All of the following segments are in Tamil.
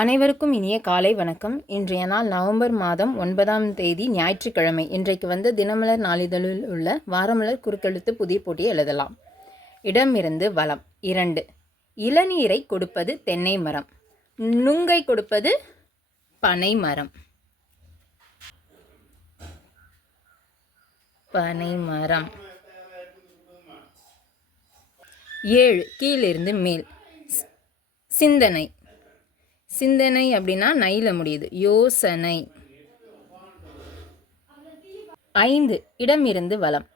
அனைவருக்கும் இனிய காலை வணக்கம். இன்றைய நாள் நவம்பர் மாதம் ஒன்பதாம் தேதி ஞாயிற்றுக்கிழமை. இன்றைக்கு வந்து தினமலர் நாளிதழில் உள்ள வாரமலர் குறுக்கெழுத்து புதிய போட்டியை எழுதலாம். இடமிருந்து வளம் இரண்டு. இளநீரை கொடுப்பது தென்னை மரம். நுங்கை கொடுப்பது பனை மரம். பனை மரம். ஏழு. கீழிருந்து மேல். சிந்தனை. சிந்தனை அப்படின்னா நையில் முடியுது. யோசனை. ஐந்து இடமிருந்து வளம்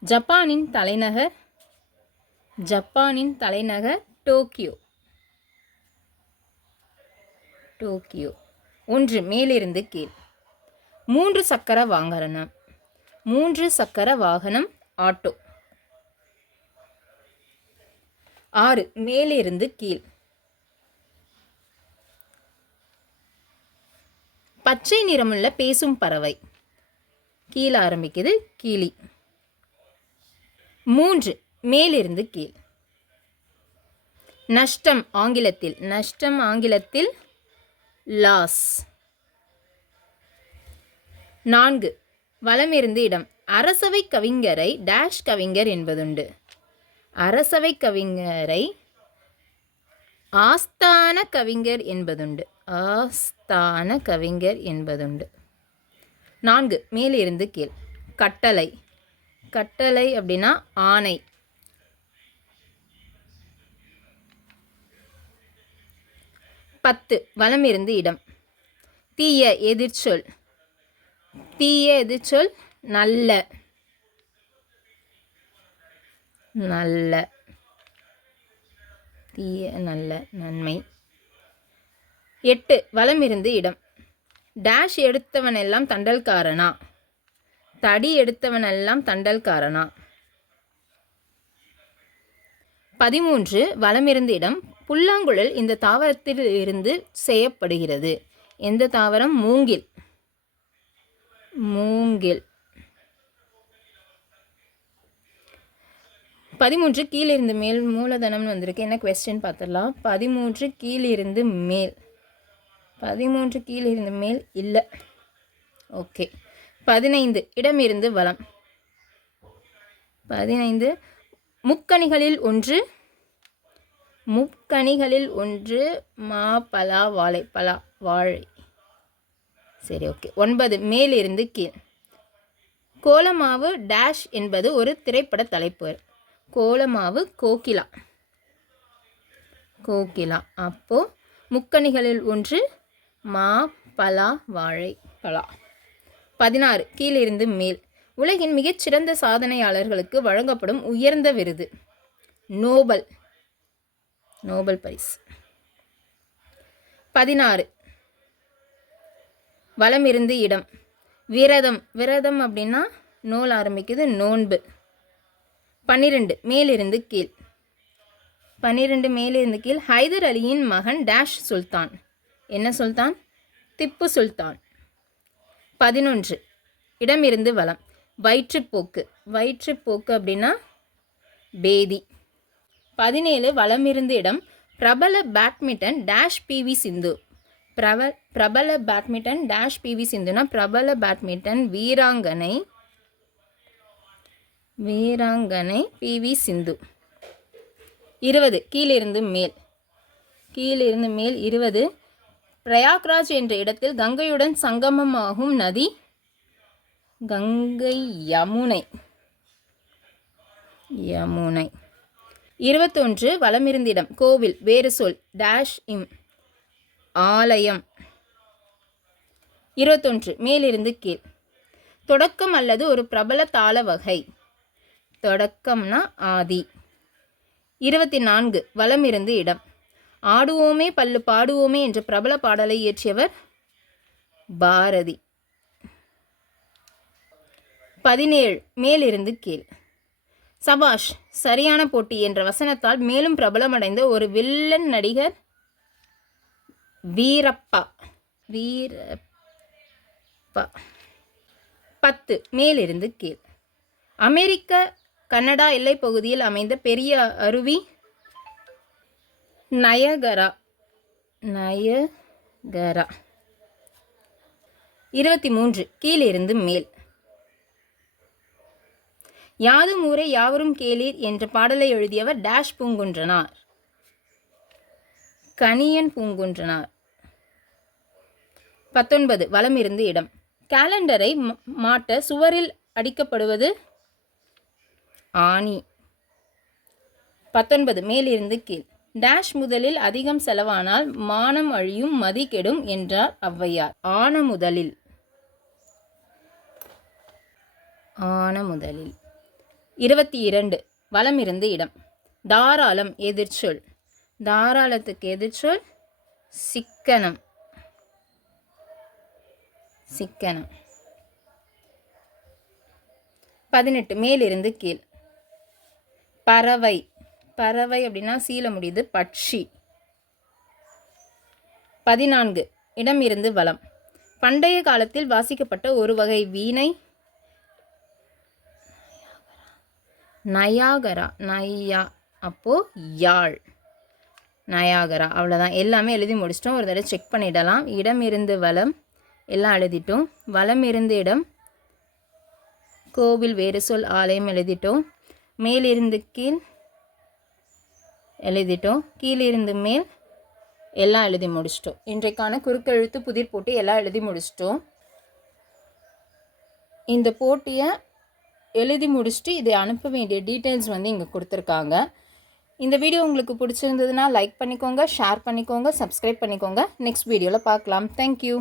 ஜப்பானின் தலைநகர் ஜப்பானின் தலைநகர் டோக்கியோ. டோக்கியோ. ஒன்று மேலிருந்து கீழ். மூன்று சக்கர வாகனம். மூன்று சக்கர வாகனம் ஆட்டோ. ஆறு மேலிருந்து கீழ். பச்சை நிறமுள்ள பேசும் பறவை. கீழே ஆரம்பிக்குது கீழி மூன்று மேலிருந்து கீழ். நஷ்டம் ஆங்கிலத்தில் நஷ்டம் ஆங்கிலத்தில் லாஸ். நான்கு வளமிருந்து இடம். அரசவை கவிஞரை டேஷ் கவிஞர் என்பதுண்டு. அரசவை கவிஞரை ஆஸ்தான கவிஞர் என்பதுண்டு. ஆஸ்தான கவிஞர் என்பதுண்டு. நான்கு மேலிருந்து கீழ். கட்டளை. கட்டளை அப்படின்னா ஆணை. பத்து வலமிருந்து இடம். தீய எதிர்ச்சொல். தீய எதிர்ச்சொல் நல்ல. நல்ல. தீய நல்ல நன்மை. எட்டு வலமிருந்து இடம். டேஷ் எடுத்தவனெல்லாம் தண்டல்காரனா? தடி எடுத்தவனெல்லாம் தண்டல்காரனா? பதிமூன்று வலமிருந்து இடம். புல்லாங்குழல் இந்த தாவரத்தில் இருந்து செய்யப்படுகிறது. எந்த தாவரம்? மூங்கில். மூங்கில். பதிமூன்று கீழிருந்து மேல் மூலதனம்னு வந்திருக்கு. என்ன கொஸ்டின் பார்த்துடலாம். பதிமூன்று கீழிருந்து மேல். பதிமூன்று கீழிருந்து மேல் இல்லை. ஓகே பதினைந்து இடமிருந்து வளம் பதினைந்து முக்கணிகளில் ஒன்று முக்கணிகளில் ஒன்று மா பலா வாழை பலா வாழை. சரி ஓகே ஒன்பது மேலிருந்து கீழ். கோலமாவு டேஷ் என்பது ஒரு திரைப்பட தலைப்பு. கோலமாவு கோகிலா. கோகிலா. அப்போ முக்கணிகளில் ஒன்று மா பலா வாழை பலா. பதினாறு. கீழிருந்து மேல். உலகின் மிகச்சிறந்த சாதனையாளர்களுக்கு வழங்கப்படும் உயர்ந்த விருது. நோபல். நோபல் பரிசு. பதினாறு. வளமிருந்து இடம். விரதம். விரதம் அப்படின்னா நூல் ஆரம்பிக்குது நோன்பு. பன்னிரெண்டு மேலிருந்து கீழ். பன்னிரெண்டு மேலிருந்து கீழ். ஹைதர் அலியின் மகன் டேஷ் சுல்தான். என்ன சுல்தான்? திப்பு சுல்தான். பதினொன்று இடமிருந்து வளம் வயிற்றுப்போக்கு. வயிற்றுப்போக்கு அப்படின்னா பேதி. பதினேழு வளமிருந்து இடம். பிரபல பேட்மிண்டன் டேஷ் பிவி சிந்து. பிரபல பிரபல பேட்மிண்டன் டேஷ் பிவி சிந்துனா பிரபல பேட்மிண்டன் வீராங்கனை வீராங்கனை பிவி சிந்து. இருபது கீழிருந்து மேல். கீழிருந்து மேல் இருபது. பிரயாக்ராஜ் என்ற இடத்தில் கங்கையுடன் சங்கமமாகும் நதி கங்கை யமுனை. யமுனை. இருபத்தொன்று வளமிருந்திடம் கோவில் வேறு சொல். டேஷ் இம் ஆலயம். இருபத்தொன்று மேலிருந்து கீழ். தொடக்கம் அல்லது ஒரு பிரபல தாள வகை. தொடக்கம்னா ஆதி. இருபத்தி நான்கு வலமிருந்து இடம். ஆடுவோமே பல்லு பாடுவோமே என்ற பிரபல பாடலை இயற்றியவர் பாரதி. பதினேழு மேலிருந்து கீழ். சபாஷ் சரியான போட்டி என்ற வசனத்தால் மேலும் பிரபலமடைந்த ஒரு வில்லன் நடிகர் வீரப்பா. வீரப்பா. பத்து மேலிருந்து கீழ். அமெரிக்க கனடா எல்லைப் பகுதியில் அமைந்த பெரிய அருவி நயகரா. நயகரா. இருபத்தி மூன்று கீழிருந்து மேல். யாதும் ஊரே யாவரும் கேளீர் என்ற பாடலை எழுதியவர் டேஷ் பூங்குன்றனார். கனியன் பூங்குன்றனார். பத்தொன்பது வலமிருந்து இடம். கேலண்டரை மாட்ட சுவரில் அடிக்கப்படுவது ஆணி. பத்தொன்பது மேலிருந்து கீழ். டேஷ் முதலில் அதிகம் செலவானால் மானம் அழியும் மதி கெடும் என்றார் ஔவையார். ஆன முதலில். ஆன முதலில். இருபத்தி இரண்டு வலம் இருந்து இடம். தாராளம் எதிர்ச்சொல். தாராளத்துக்கு எதிர்ச்சொல் சிக்கனம். சிக்கனம். பதினெட்டு மேலிருந்து கீழ். பறவை. பறவை அப்படின்னா சீல முடியுது பட்சி. பதினான்கு. இடம் இருந்து வளம். பண்டைய காலத்தில் வாசிக்கப்பட்ட ஒரு வகை வீணை நயாகரா. நயா. அப்போ யாழ். நயாகரா. அவ்வளோதான் எல்லாமே எழுதி முடிச்சிட்டோம். ஒரு தடவை செக் பண்ணிடலாம். இடம் இருந்து வளம். எல்லாம் எழுதிட்டோம். வளம் இருந்து இடம். கோவில் வேறு சொல் ஆலயம் எழுதிட்டோம். மேலிருந்து கீழ் எழுதிட்டோம். கீழிருந்து மேல் எல்லாம் எழுதி முடிச்சிட்டோம். இன்றைக்கான குறுக்கெழுத்து புதிர் போட்டி எல்லாம் எழுதி முடிச்சிட்டோம். இந்த போட்டியை எழுதி முடிச்சுட்டு இதை அனுப்ப வேண்டிய டீட்டெயில்ஸ் வந்து இங்கே கொடுத்துருக்காங்க. இந்த வீடியோ உங்களுக்கு பிடிச்சிருந்ததுன்னா லைக் பண்ணிக்கோங்க ஷேர் பண்ணிக்கோங்க சப்ஸ்கிரைப் பண்ணிக்கோங்க. நெக்ஸ்ட் வீடியோவில் பார்க்கலாம். தேங்க்யூ